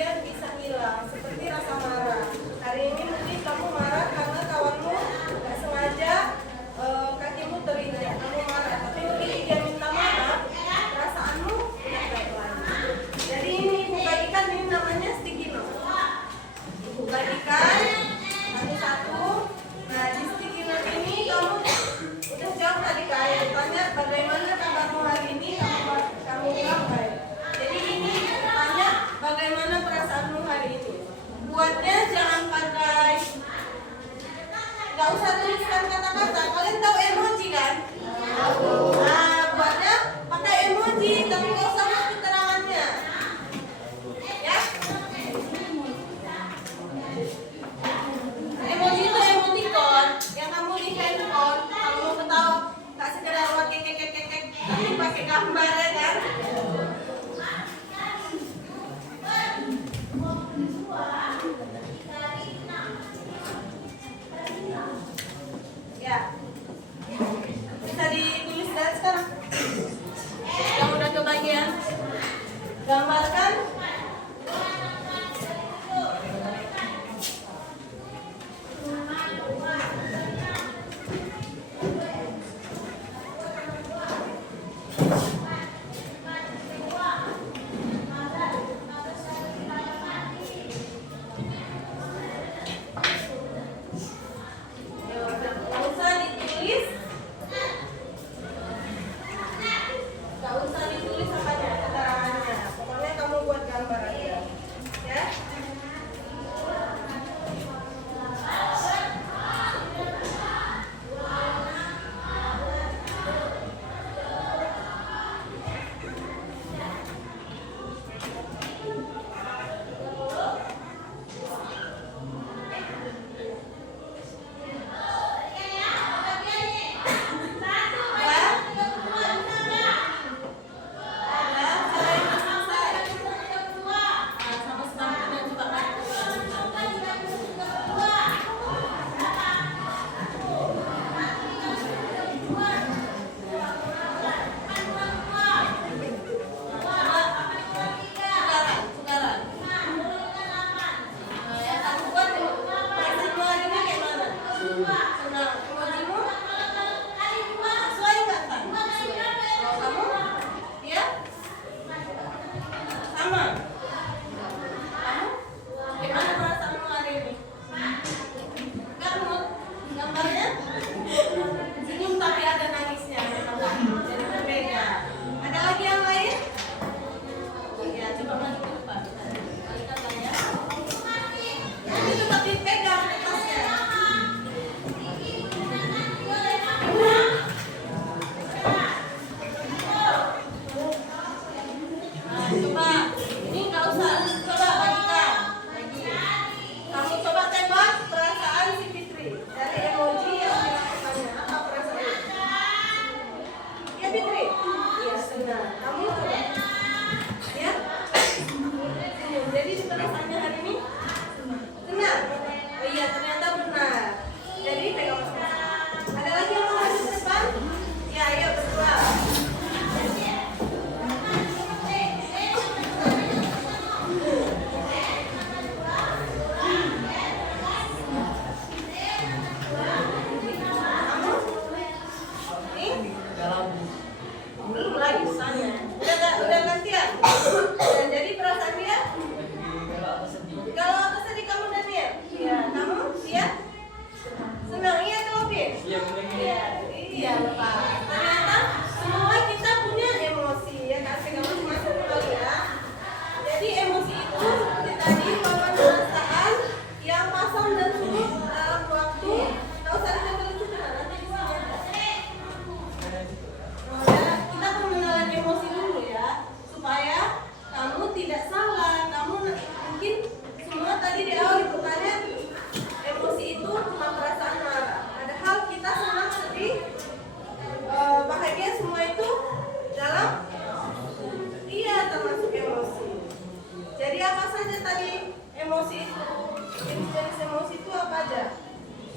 kemudian bisa hilang, seperti rasa marah. Hari ini mungkin kamu marah karena kawanmu nggak sengaja kakimu terinjak, kamu marah. Tapi begitu dia minta maaf, perasaanmu tidak baik lagi. Jadi ini ibu bagikan, ini namanya sticky note. Ibu bagikan satu-satu. Nah di sticky note ini kamu udah jawab tadi Kak, tanya bagaimana kabarmu hari ini, kamu bilang baik. Jadi ini tanya bagaimana perasaanmu hari ini. Buatnya jangan pakai, nggak usah tuliskan kata-kata. Kalian tahu emoji kan? Nah buatnya pakai emoji, tapi nggak usah buat keterangannya. Ya? Emoji itu emoticon yang kamu di handphone. Kalau mau ketawa nggak sekedar buat kekek, tapi pakai gambar ya kan? Ya, bisa ditulis dari sekarang. Yang udah kebagian, gambarkan.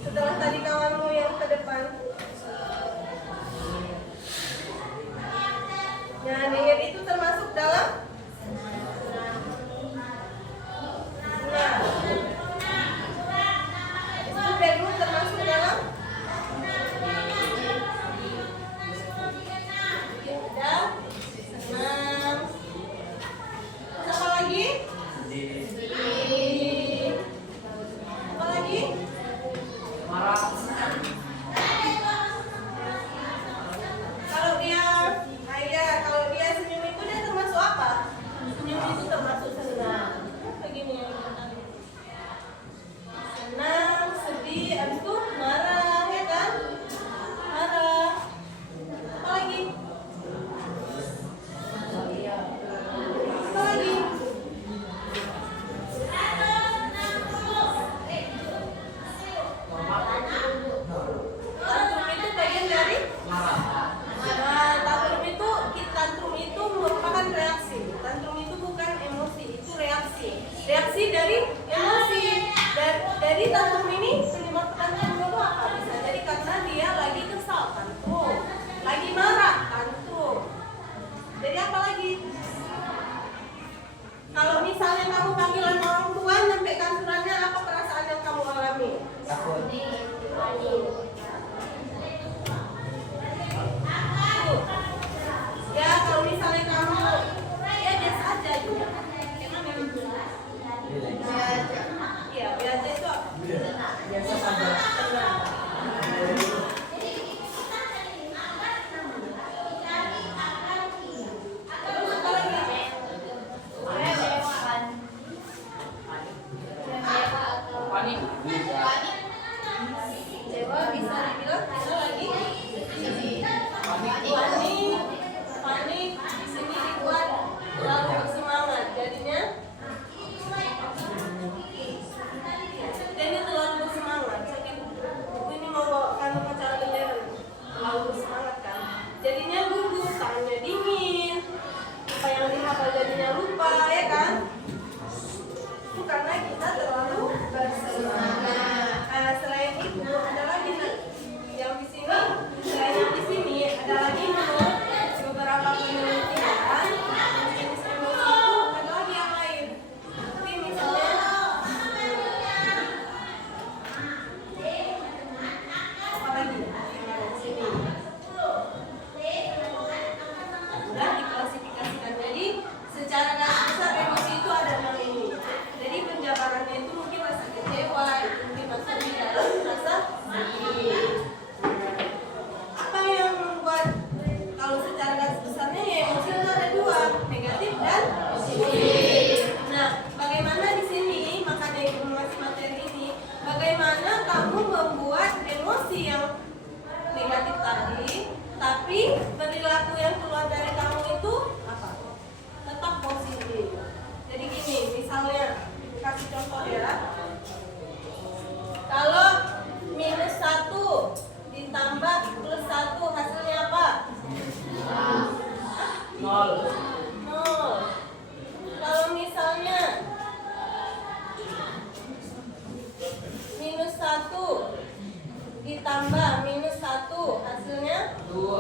Setelah tadi kawanmu yang ke depan. Nah, nihil itu termasuk dalam reaksi dari emosi. Dari tantrum ini penyebab tantrum itu apa? Bisa jadi karena dia lagi kesal, tantrum, lagi marah, tantrum. Jadi apa lagi? Kalau misalnya kamu panggilan orang tua, nyampaikan suratnya, apa perasaan yang kamu alami? Takut. Ya, kalau misalnya kamu ya biasa aja juga. Karena memang iya, biasa itu Biasa saja. terus apa lagi? Panik. Kecewa bisa dibilang kita lagi panik di sini dibuat terlalu bersemangat, jadinya terlalu bersemangat. Saking ini mau bawakan pacara bendera terlalu bersemangat kan, jadinya gugup, tangannya dingin, apa yang dihafal jadinya lupa, ya kan? Itu karena kita terlalu bersemangat. Selain itu ada lagi nih yang di sini, selain yang di sini ada lagi menurut beberapa penelitian jenis emosi itu ada lagi yang lain. Seperti misalnya apa lagi yang ada di sini? Sudah diklasifikasikan. Jadi secara garis besar emosi itu ada 6 ini. Jadi penjabarannya itu mungkin rasa kecewa, itu mungkin rasa tidak, rasa sedih. Apa yang membuat, kalau secara garis besarnya ya emosi itu ada 2, negatif dan positif. Nah, bagaimana di sini, makanya ibu mengasih materi ini, bagaimana kamu membuat emosi yang negatif tadi, tapi perilaku yang keluar dari kamu itu apa? Tetap positif. Jadi gini, misalnya kasih contoh ya. Kalau -1 ditambah +1 hasilnya apa? 0. 0. Kalau misalnya -1 ditambah -1 hasilnya 2.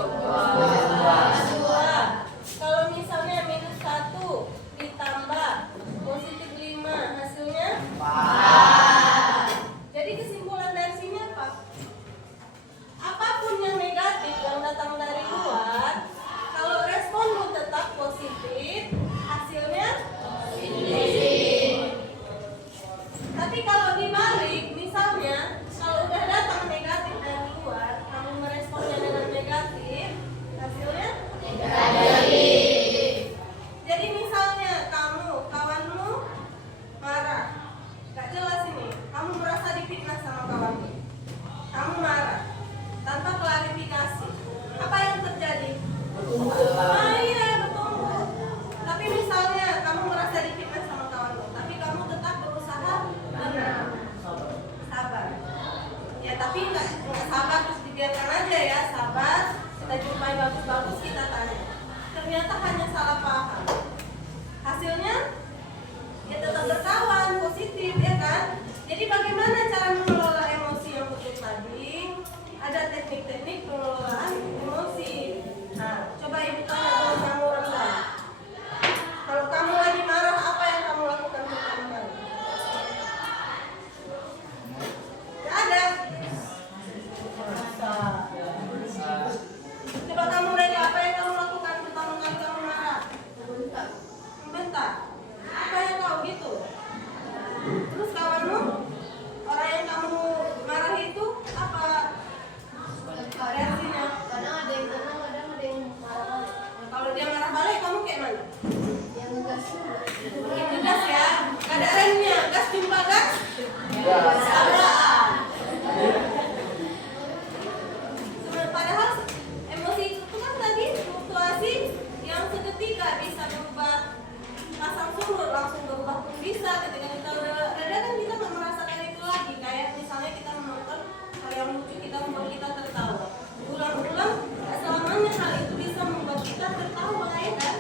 Kalau misalnya -1 ditambah +5 hasilnya 4. Jadi kesimpulan dari sini apa? Apapun yang negatif yang datang dari luar, kalau responmu tetap positif, hasilnya positif. Tapi kalau dibalik, misalnya kalau udah datang negatif dari luar, kamu meresponnya dengan negatif, hasilnya negatif. Jadi misalnya kawanmu marah, gak jelas ini, kamu merasa difitnah sama kawanmu, kamu marah tanpa klarifikasi, apa yang terjadi? Iya, betul. Tapi misalnya kamu merasa difitnah sama kawanmu, tapi kamu tetap berusaha tenang, sabar. Ya tapi nggak sabar terus dibiarkan aja ya, sabar. Kita jumpai bagus-bagus, kita tanya. Ternyata hanya salah paham. Hasilnya ya tetap berkawan, positif ya kan? Jadi bagaimana cara mengelola emosi yang betul tadi? Ada teknik-teknik pengelolaan emosi. Nah, coba ibu tanya dulu kamu rendah. Kalau kamu lagi marah, apa yang kamu lakukan pertama kali? Tidak ada. Coba kamu lihat apa yang kamu lakukan pertama kali kamu marah? Membentak. Apa yang kau gitu? Terus kawanmu, orang yang kamu marah itu apa reaksinya? Kadang ada yang tenang, kadang ada yang marah. Kalau dia marah balik, kamu kayak mana? Yang gas. Itu gas ya, gak ada remnya, gas jumpa gas. Tabrakan. Padahal emosi itu kan tadi fluktuasi yang seketika bisa berubah, pasang surut langsung berubah pun bisa. Ketika kita udah reda kan kita nggak merasakan itu lagi. Kayak misalnya kita menonton hal yang lucu, kita membuat kita tertawa. Ulang-ulang, nggak selamanya hal itu bisa membuat kita tertawa, ya kan?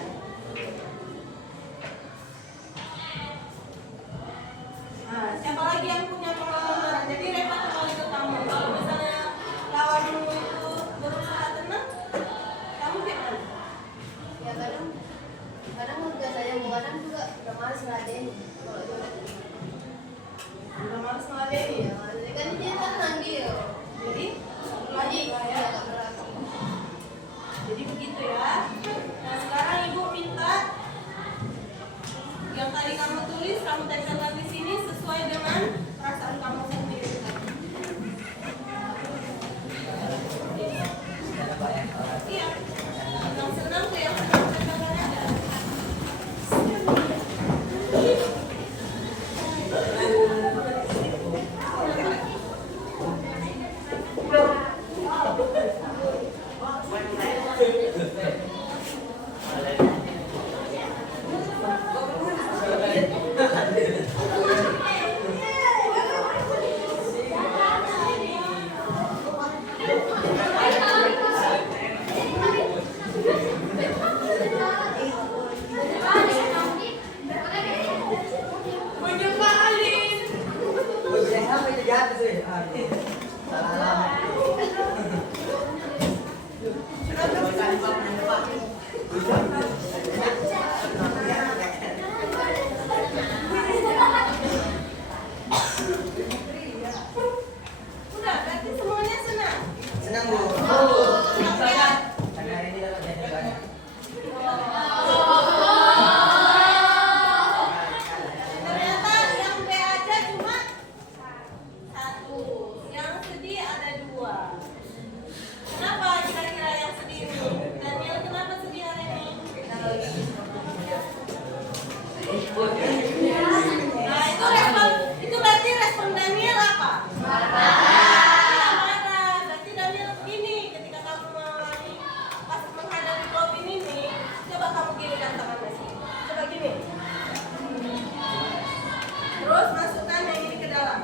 Denny ya. Kan dia tenang dia. Jadi Lagi ya. ya nggak berarti. Jadi begitu ya. Nah sekarang ibu minta yang tadi kamu tulis, kamu tempelkan di sini sesuai dengan perasaan kamu sendiri. Iya. Yang senang tuh yang senang tempelkan aja. Udah, berarti semuanya senang. Senang Bu. Yang lihat. Karena hari ini dapat banyak banyak. Ternyata yang B aja cuma 1. Yang sedih ada 2. Kenapa kira-kira yang sedih ini? Daniel, kenapa sedih hari ini? Nah, itu berarti respon Daniel apa? Marah. Berarti Daniel begini, ketika kamu mengalami pas menghadapi problem ini, coba kamu giliran tangannya sih. Coba gini. Terus masukkan yang ini ke dalam.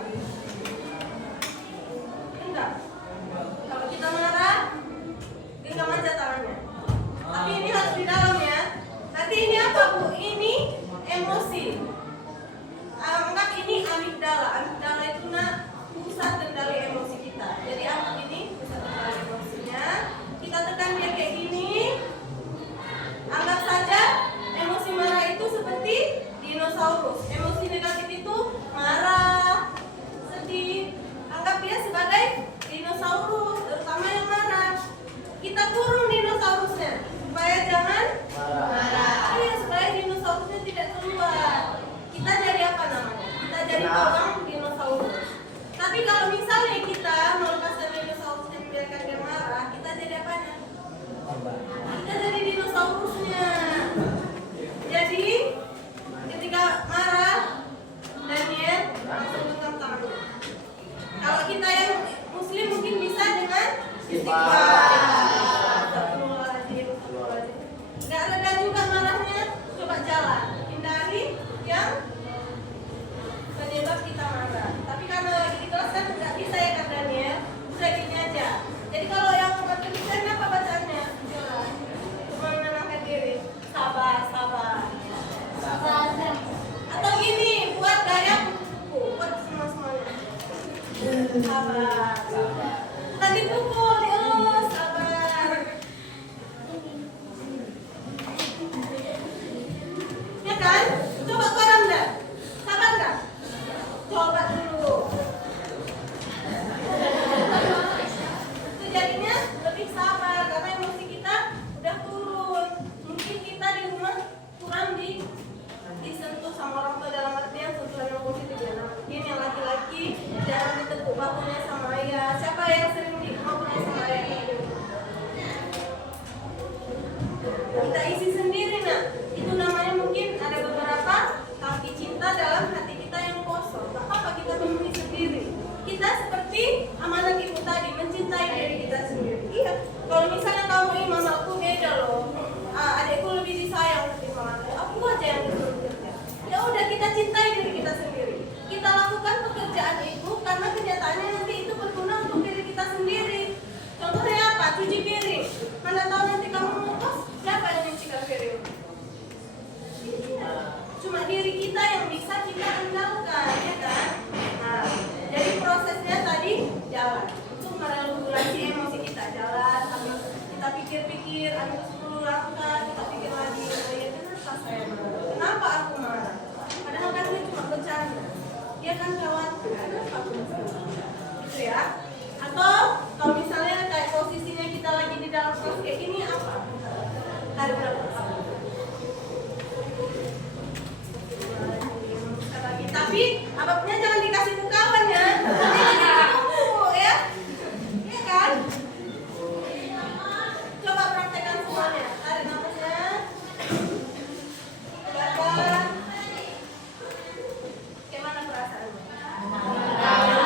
Enggak. Kalau kita marah, genggam aja tangannya. Tapi ini harus di dalam ya. Nanti ini apa Bu? Ini emosi. Anggap ini amigdala. Amigdala itu pusat kendali emosi kita. Jadi anggap ini pusat kendali emosinya. Kita tekan dia kayak gini. Anggap saja emosi marah itu seperti dinosaurus. Emosi negatif itu marah, sedih. Anggap dia sebagai dinosaurus, terutama yang marah. Kita kurung dinosaurusnya supaya jangan marah. Iya, supaya dinosaurusnya tidak keluar. Kita jadi apa namanya? Kita jadi orang dinosaurus. Tapi kalau misalnya kita melepaskan dinosaurusnya, membiarkan dia marah, kita jadi apanya? Kita jadi dinosaurusnya. Jadi ketika marah, Daniel langsung genggam tangannya. Kalau kita yang muslim mungkin bisa dengan istighfar. Astagfirullahaladzim. Nggak reda juga marahnya, coba jalan. Hindari yang penyebab kita marah. Tapi karena lagi di kelas kan nggak bisa ya Kak Daniel. Udah gini aja. Jadi kalau yang tulisan apa bacaannya? Cuma menenangkan diri. Sabar, sabar. Atau gini, buat gaya kuku, buat semuanya. Sabar. Bukan dipukul, dielus, sabar. Ya kan? Coba koram dah. Sabar nggak? Coba dulu. Itu jadinya lebih sabar karena emosi kita udah turun. Mungkin kita di rumah kurang disentuh sama orang tua dalam artian sentuhan yang positif ya. Nah, mungkin yang laki-laki jarang ditekuk bahunya sama ayah. Siapa yang sering dipukul sama ayah? Kita isi sendiri nak. Itu namanya mungkin ada beberapa tangki cinta dalam hati kita yang kosong. Gak apa-apa kita penuhi sendiri. Kita seperti amanat ibu tadi mencintai diri kita sendiri. Iya. Kalau misalnya kamu mamaku beda loh. Adikku lebih disayang ketimbang aku aja yang disuruh kerja. Ya udah kita cintai diri kita sendiri. Kita lakukan pekerjaan itu karena kenyataannya nanti itu berguna untuk diri kita sendiri. Contohnya apa? Cuci piring. Mana tahu nanti kamu mau kos, siapa yang nyucikan piring? Iya. Cuma diri kita yang bisa kita andalkan, ya kan? Nah, jadi prosesnya tadi jalan. Untuk meregulasi emosi kita jalan, sambil kita pikir-pikir, ambil 10 langkah, kita pikir lagi, oh ya kenapa saya marah? Kenapa aku marah? Padahal kan dia cuma bercanda. Ya Iya kan kawan? Kenapa aku gitu ya? Atau kalau misalnya kayak posisinya kita lagi di dalam kelas kayak gini apa? Tarik nafas. Tapi apapun jangan dikasih ke kawan ya. Nanti jadi buku ya. Iya kan? Coba praktekkan semuanya. Tarik nafasnya. Keluarkan. Gimana perasaannya?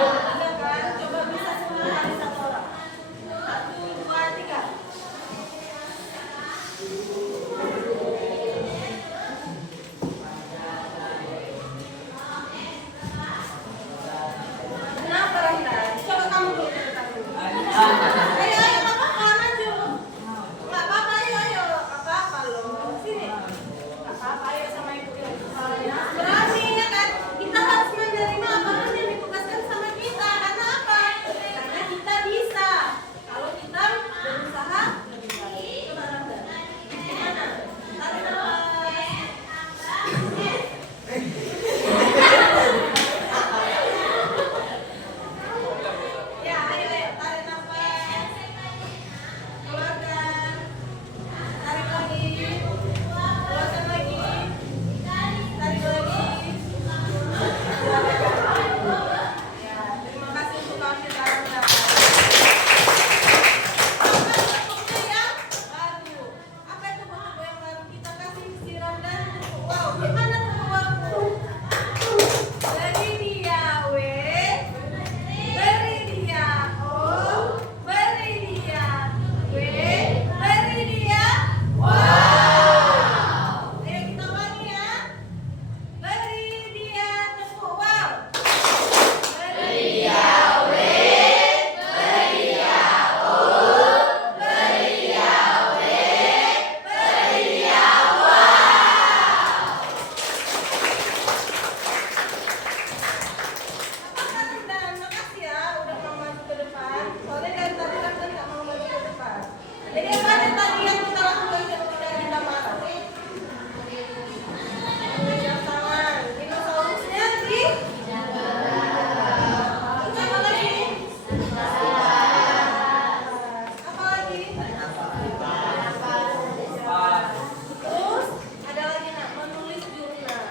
Ada kan? Coba bisa 10 kali satu orang. 1, 2, 3. Kenapa Randa? Coba kamu dulu cerita dulu. Ayo, ayo, nggak apa-apa, maju. Nggak apa-apa, ayo, nggak apa-apa loh. Sini. Nggak apa-apa, ayo sama ibu yang kepalanya. Berani ya kan? Kita harus menerima apapun yang ditugaskan sama kita. Karena apa? Karena kita bisa. Kalau kita berusaha lebih baik. Coba Randa. Gimana? Tarik nafas. Ya, ayo, tarik nafas. Keluarkan. Tarik lagi. Keluarkan lagi. Tarik lagi. Ya, terima kasih untuk kawan kita Randa. Apa itu buku yang baru? Kita kasih si Randa. Wow, gimana tuh wow? Beri dia W, beri dia O, beri dia W, beri dia wow. Ayo kita ulangi ya. Beri dia tepuk wow. Beri dia W, beri dia O, beri dia W, beri dia wow. Apakah Randa? Makasih ya udah mau maju ke depan. Soalnya dari tadi Randa nggak mau maju ke depan. Jadi apa yang tadi yang kita lakukan ketika kita marah? Mengejar tangan. Dinosaurusnya di? Terus apa lagi? Apa lagi? Terus ada lagi nak menulis jurnal.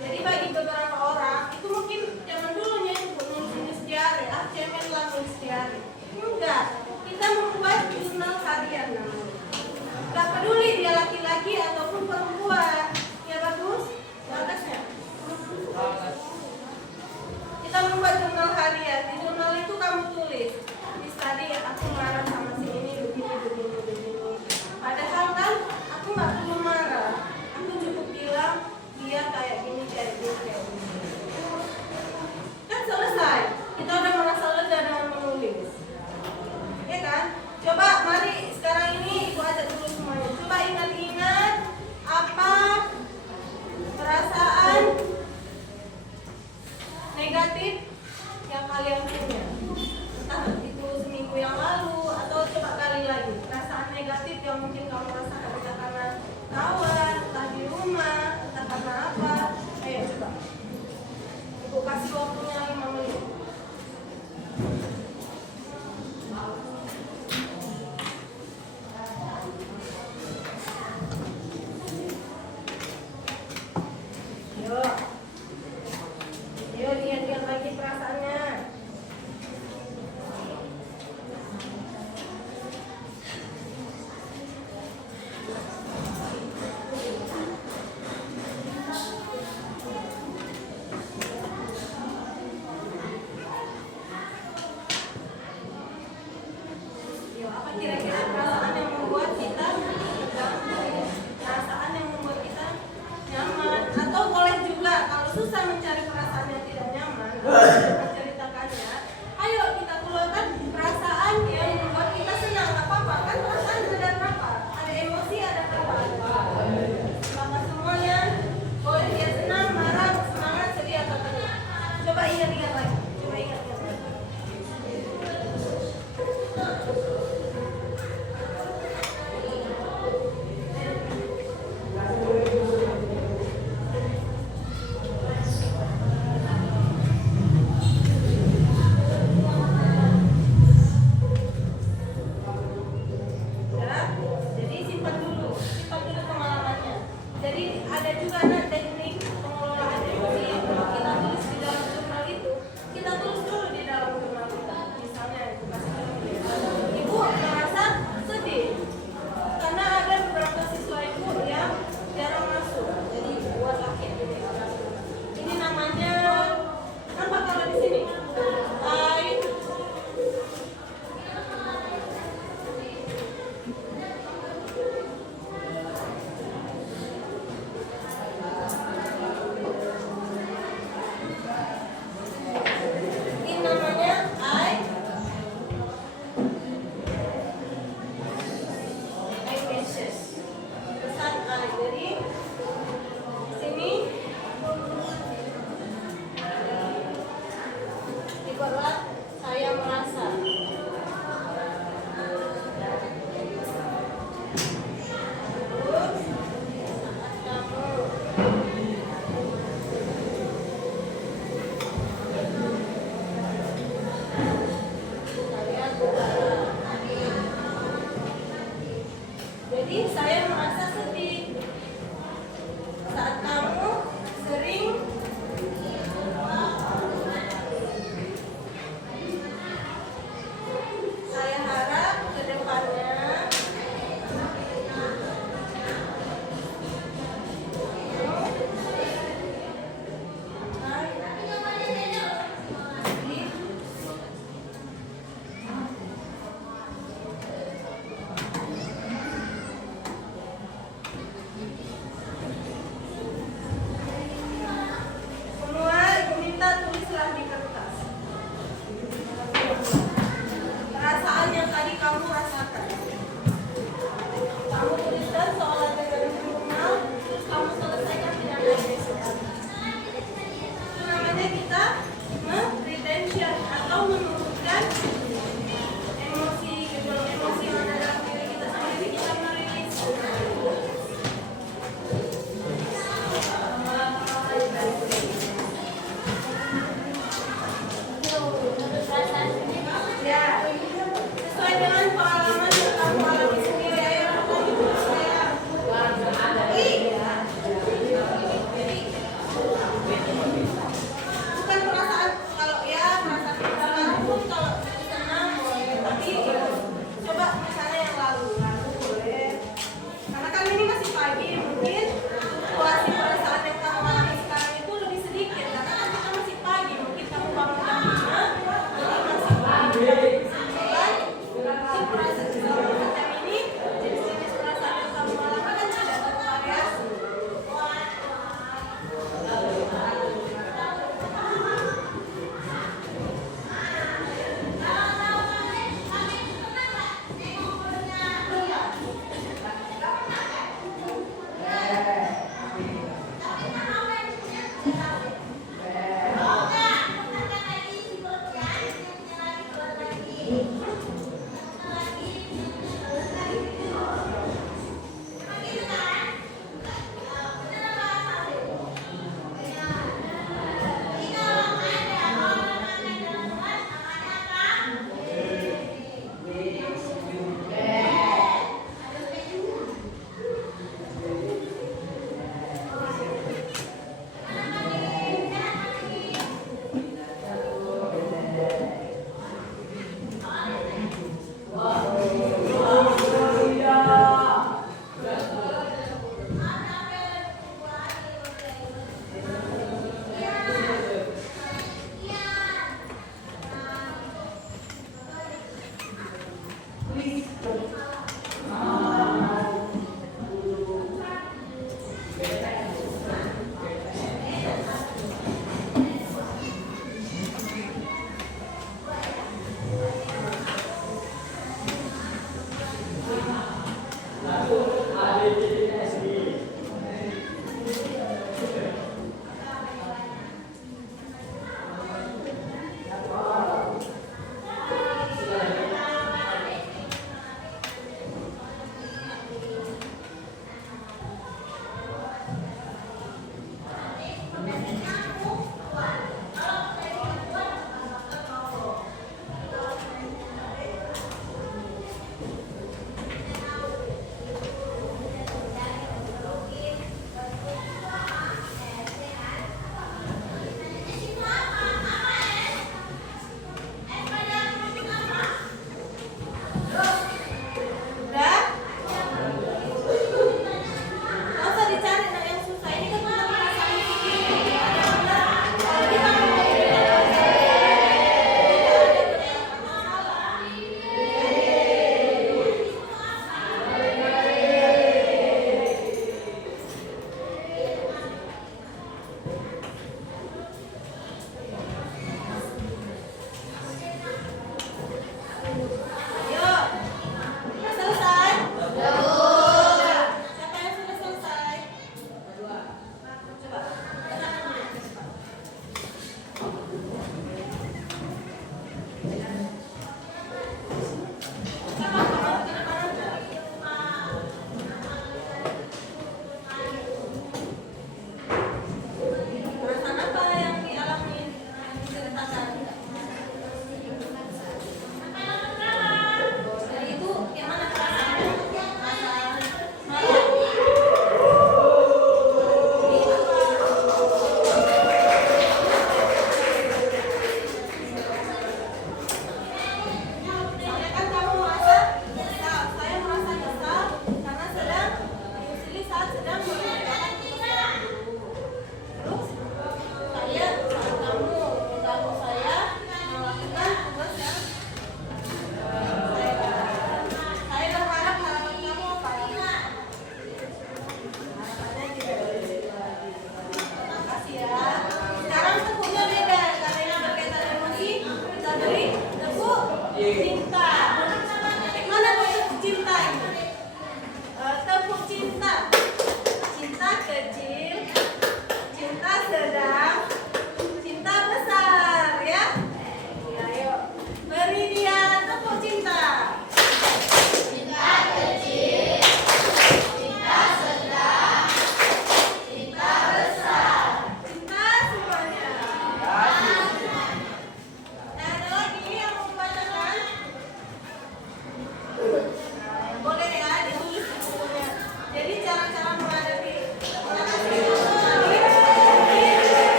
Jadi bagi beberapa orang itu mungkin zaman dulunya itu nulis diary, cemen lah nulis diary. Enggak, kita membuat jurnal harian namanya. Enggak peduli dia laki-laki ataupun perempuan. Ya bagus? Bagusnya. Kita membuat jurnal harian. Di jurnal itu kamu tulis. Tadi aku marah sama si ini begini. Padahal kan aku nggak perlu marah. Aku cukup bilang dia kayak gini. Kan selesai. Kita udah merasa lega dengan menulis. Ya kan? Coba mari sekarang ini ibu ajak dulu semuanya. Coba ingat-ingat apa perasaan negatif yang kalian punya. Entah itu seminggu yang lalu atau coba kali lagi. Perasaan negatif yang mungkin kamu rasakan entah karena kawan, entah di rumah, entah karena apa. Ayo coba. Ibu kasih waktunya 5 menit. Yuk lihat lagi perasaannya. Yuk, apa kira-kira perasaan yang membuat kita tegang? Perasaan yang membuat kita nyaman? Atau boleh juga kalau susah mencari perasaan yang tidak nyaman, menceritakannya. Ayo kita keluarkan perasaan yang membuat kita senang. Gak apa-apa, kan perasaan ada berapa? Ada emosi, ada berapa? Maka semuanya boleh dia senang, marah, semangat, sedih atau tenang. Coba ingat-ingat lagi. Coba ingat-ingat lagi.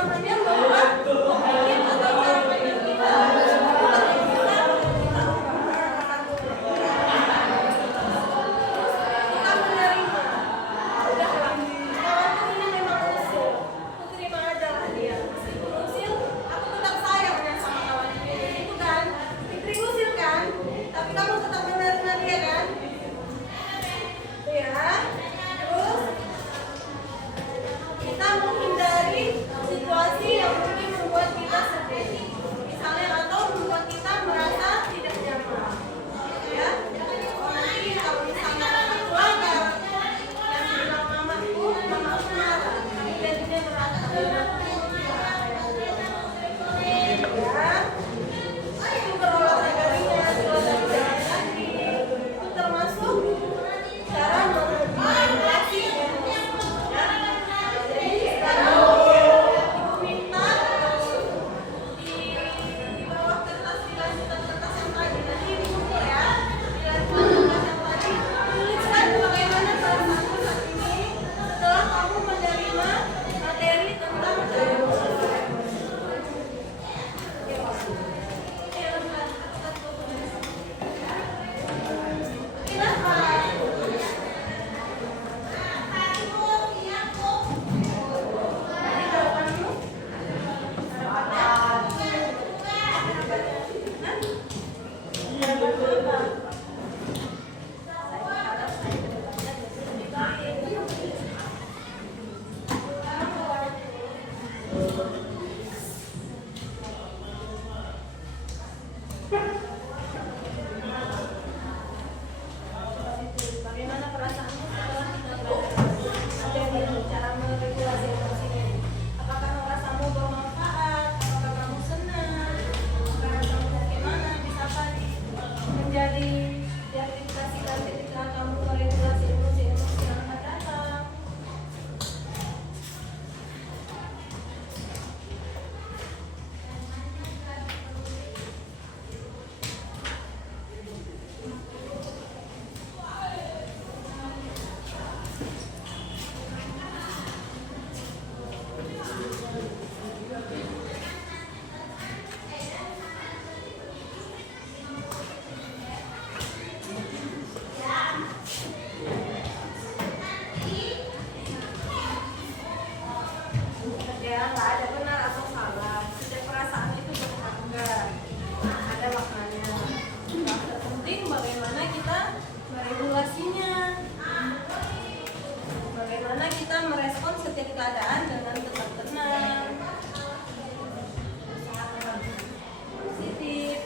namanya membuat opini atau cara pandang kita. Kita menerima. Udah lah. Kawanku ini memang usil. Aku terima aja lah dia. Meskipun usil, aku tetap sayang kan sama kawan ini. Itu kan, Fitri usil kan, tapi kamu tetap menerima dia kan? Itu ya. Terus kita menghindari situasi yang mungkin membuat kita sedih, misalnya atau membuat kita merasa tidak nyaman, ya. Nanti kalau misalnya ada keluarga yang bilang mamaku marah, tapi jadinya merasa ya. Itu berolahraga ringan, jalan kaki, itu termasuk cara meregulasi emosi. Jadi sekarang ibu minta di bawah kertas dilanjutkan kertas yang tadi nanti dikumpul ya, dilanjutkan kertas yang tadi tuliskan bagaimana perasaanmu saat ini setelah kamu menerima materi tentang emosi. Kenapa? Bagaimana perasaanmu setelah kita belajar materi cara meregulasi emosinya? Apakah perasaanmu bermanfaat? Apakah kamu senang? Apakah kamu bagaimana bisa tadi menjadi diaplikasikan ketika kamu meregulasi emosi-emosi yang akan datang? Ya, nggak ada benar atau salah. Setiap perasaan itu berharga, ada maknanya. Yang terpenting bagaimana kita meregulasinya, bagaimana kita merespon setiap keadaan dengan tetap tenang, positif.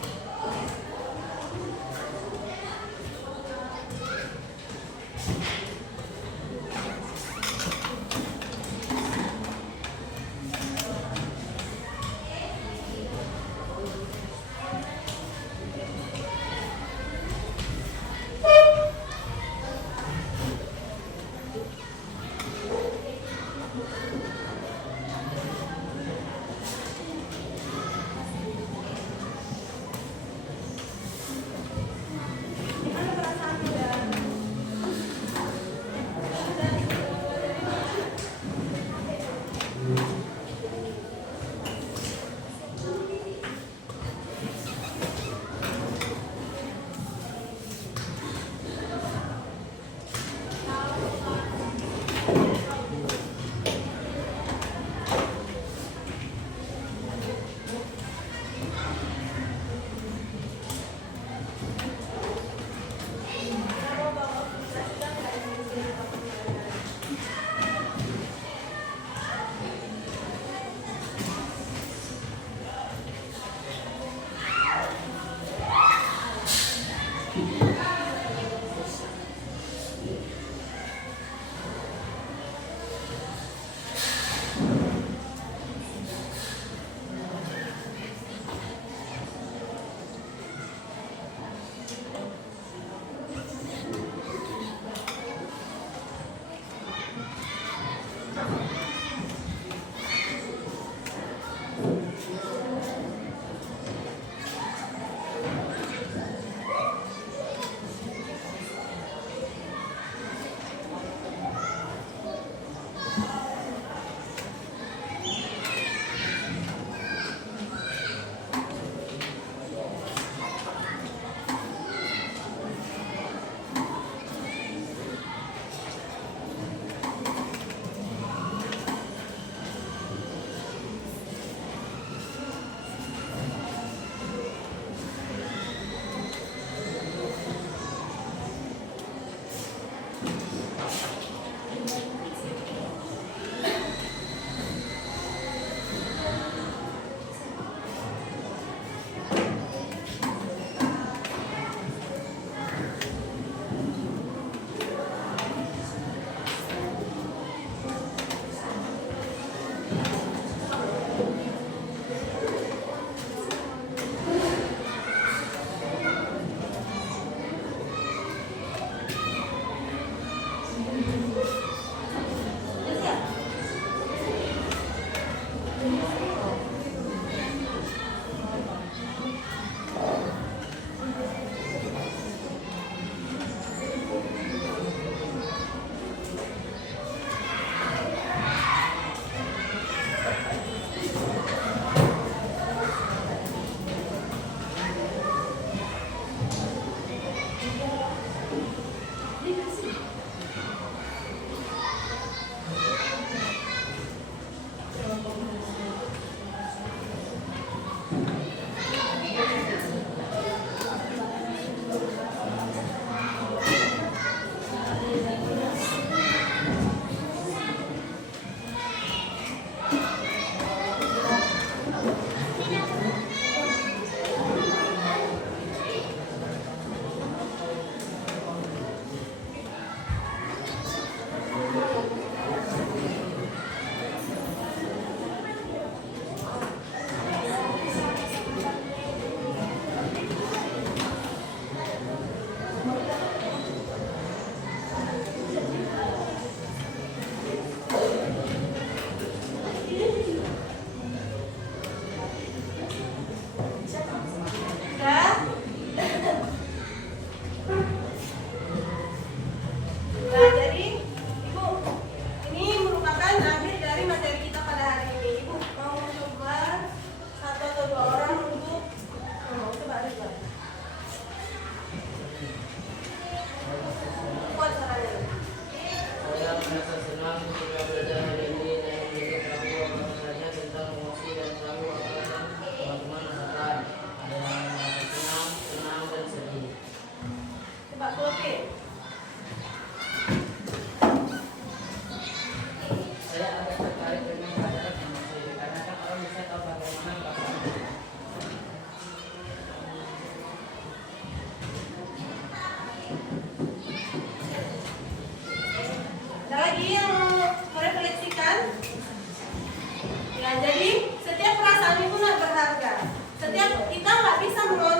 setiap kita nggak bisa mengontrol